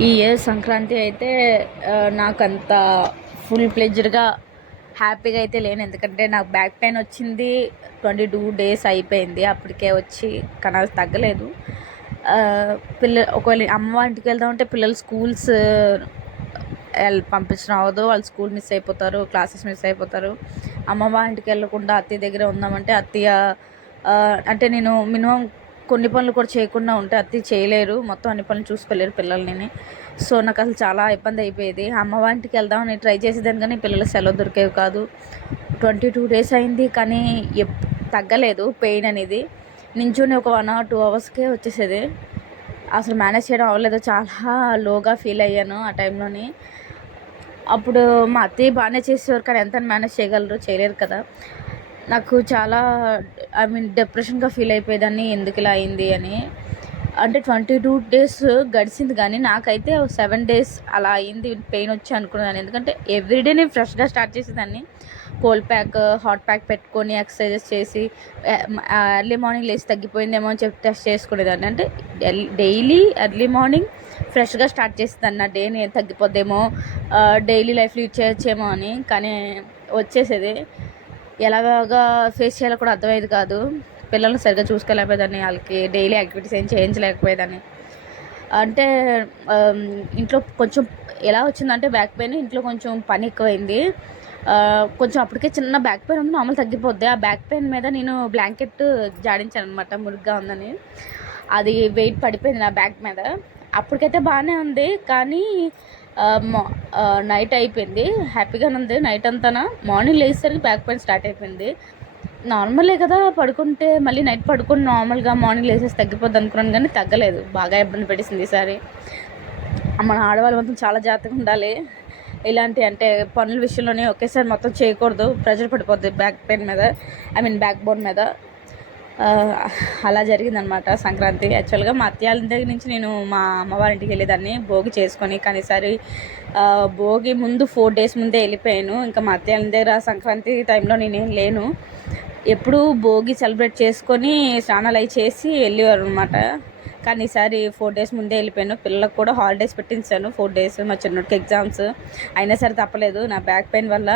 ఈ ఇయర్ సంక్రాంతి అయితే నాకంత ఫుల్ ప్లెడ్జ్డ్గా హ్యాపీగా అయితే లేను. ఎందుకంటే నాకు బ్యాక్ పెయిన్ వచ్చింది. 22 days అయిపోయింది అప్పటికే వచ్చి, కానీ అది తగ్గలేదు. ఒకవేళ అమ్మ ఇంటికి వెళ్దామంటే పిల్లలు స్కూల్స్ పంపించడం అవ్వదు. వాళ్ళు స్కూల్ మిస్ అయిపోతారు, క్లాసెస్ మిస్ అయిపోతారు. అమ్మమ్మ ఇంటికి వెళ్ళకుండా అత్తయ్య దగ్గర ఉందామంటే అత్తయ్య అంటే నేను మినిమం కొన్ని పనులు కూడా చేయకుండా ఉంటే అత్తయ్య చేయలేరు, మొత్తం అన్ని పనులు చూసుకోలేరు పిల్లల్ని. సో నాకు అసలు చాలా ఇబ్బంది అయిపోయేది. అమ్మ ఇంటికి వెళ్దామని ట్రై చేసేదాన్ని కానీ పిల్లలు సెలవు దొరికేవి కాదు. 22 days అయింది కానీ తగ్గలేదు పెయిన్ అనేది. నించుని ఒక 1 or 2 hours వచ్చేసేది. అసలు మేనేజ్ చేయడం అవ్వలేదు, చాలా లోగా ఫీల్ అయ్యాను ఆ టైంలోని. అప్పుడు మా అత్తయ్య బాగానే చేసేవారు, కానీ ఎంత మేనేజ్ చేయగలరు, చేయలేరు కదా. నాకు చాలా డిప్రెషన్గా ఫీల్ అయిపోయేదాన్ని, ఎందుకు ఇలా అయింది అని. అంటే 22 days గడిచింది కానీ నాకైతే 7 days అలా అయింది పెయిన్ వచ్చి అనుకున్నాను. ఎందుకంటే ఎవ్రీడే నేను ఫ్రెష్గా స్టార్ట్ చేసేదాన్ని. కోల్డ్ ప్యాక్, హాట్ ప్యాక్ పెట్టుకొని ఎక్సర్సైజెస్ చేసి ఎర్లీ మార్నింగ్ లేచి తగ్గిపోయిందేమో అని చెప్పి టెస్ట్ చేసుకునేదాన్ని. అంటే డైలీ ఎర్లీ మార్నింగ్ ఫ్రెష్గా స్టార్ట్ చేసేదాన్ని. నా డేని తగ్గిపోద్దేమో, డైలీ లైఫ్ లీడ్ చేయొచ్చేమో అని. కానీ వచ్చేసేది. ఎలాగా ఫేస్ చేయాలో కూడా అర్థమయ్యేది కాదు. పిల్లల్ని సరిగ్గా చూసుకోలేకపోయేదాన్ని, వాళ్ళకి డైలీ యాక్టివిటీస్ ఏం చేయించలేకపోయేదాన్ని. అంటే ఇంట్లో కొంచెం ఎలా వచ్చిందంటే బ్యాక్ పెయిన్, ఇంట్లో కొంచెం పని ఎక్కువైంది. కొంచెం అప్పటికే చిన్న బ్యాక్ పెయిన్ ఉంది, మామూలు తగ్గిపోద్ది. ఆ బ్యాక్ పెయిన్ మీద నేను బ్లాంకెట్ జాడించాను అనమాట, మురుగ్గా ఉందని. అది వెయిట్ పడిపోయింది నా బ్యాక్ మీద. అప్పటికైతే బాగానే ఉంది, కానీ నైట్ అయిపోయింది, హ్యాపీగానే ఉంది నైట్ అంతా. మార్నింగ్ లేచేసరికి బ్యాక్ పెయిన్ స్టార్ట్ అయిపోయింది. నార్మలే కదా, పడుకుంటే మళ్ళీ నైట్ పడుకొని నార్మల్గా మార్నింగ్ లేసేసి తగ్గిపోద్ది అనుకున్నాను, కానీ తగ్గలేదు. బాగా ఇబ్బంది పెట్టేసింది ఈసారి. మన ఆడవాళ్ళు మొత్తం చాలా జాగ్రత్తగా ఉండాలి. ఇలాంటి అంటే పనుల విషయంలోనే ఒకేసారి మొత్తం చేయకూడదు, ప్రెజర్ పడిపోద్ది బ్యాక్ పెయిన్ మీద, బ్యాక్ బోన్ మీద. అలా జరిగిందనమాట సంక్రాంతి. యాక్చువల్గా మా అత్తయ్య దగ్గర నుంచి నేను మా అమ్మవారింటికి వెళ్ళేదాన్ని భోగి చేసుకొని, కానీ ఈసారి భోగి ముందు 4 days ముందే వెళ్ళిపోయాను. ఇంకా మా అత్తయ్య దగ్గర సంక్రాంతి టైంలో నేనేం లేను. ఎప్పుడూ భోగి సెలబ్రేట్ చేసుకొని స్నానాలు అవి చేసి వెళ్ళేవారు అనమాట. కానీ ఈసారి 4 days ముందే వెళ్ళిపోయాను. పిల్లలకు కూడా హాలిడేస్ పెట్టించాను 4 days. మా చిన్నోడికి ఎగ్జామ్స్ అయినా సరే తప్పలేదు నా బ్యాక్ పెయిన్ వల్ల.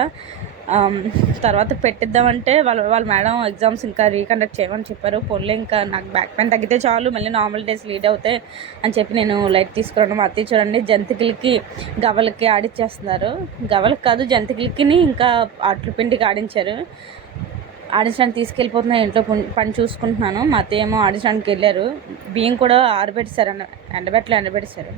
తర్వాత పెట్టిద్దామంటే వాళ్ళ మేడం ఎగ్జామ్స్ ఇంకా రీకండక్ట్ చేయమని చెప్పారు. పోన్లే, ఇంకా నాకు బ్యాక్ పెయిన్ తగ్గితే చాలు, మళ్ళీ నార్మల్ డేస్ లీడ్ అవుతాయి అని చెప్పి నేను లైట్ తీసుకున్నాను. మా అత్తయ్య చూడండి, జంతికలకి గవ్వలకి ఆడిచ్చేస్తున్నారు. గవ్వలకి కాదు, జంతికలకి ఇంకా అట్ల పిండికి ఆడించారు. ఆడించడానికి తీసుకెళ్ళిపోతున్నా, ఇంట్లో పని చూసుకుంటున్నాను. మా అత్తయ్య ఏమో ఆడించడానికి వెళ్ళారు. బియ్యం కూడా ఆరబెట్టేశారు, ఎండబెట్టేశారు.